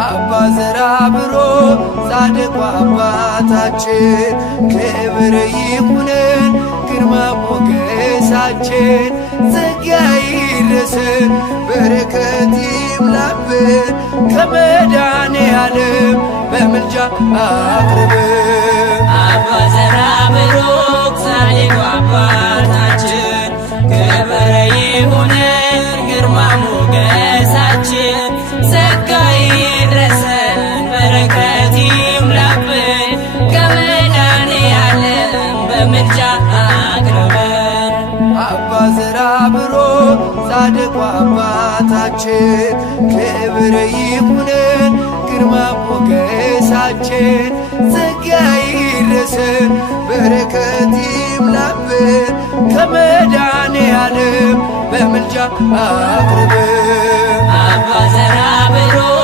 አባ ዘራብሩክ ጻድቁ አባታችን ክብር ይሁነን ግርማ ሞገሳችን ጸጋ ይድረሰን በረከት ይምላብን ከመድኃኔዓለም በምልጃ አቅርበን። አባ ዘራብሩክ ጻድቁ አባታችን ክብር ይሁነን ግርማ ሞገሳችን ጸጋ ይድረሰን በረከት ይምላብን ከመድኃኔዓለም በምልጃ አቅርበን። አባ ዘራብሩክ ጻድቁ አባታችን ክብር ይሁነን ግርማ ሞገሳችን ጸጋ ይድረሰን በረከት ይምላብን ከመድኃኔዓለም በምልጃ አቅርበን። አባ ዘራብሩክ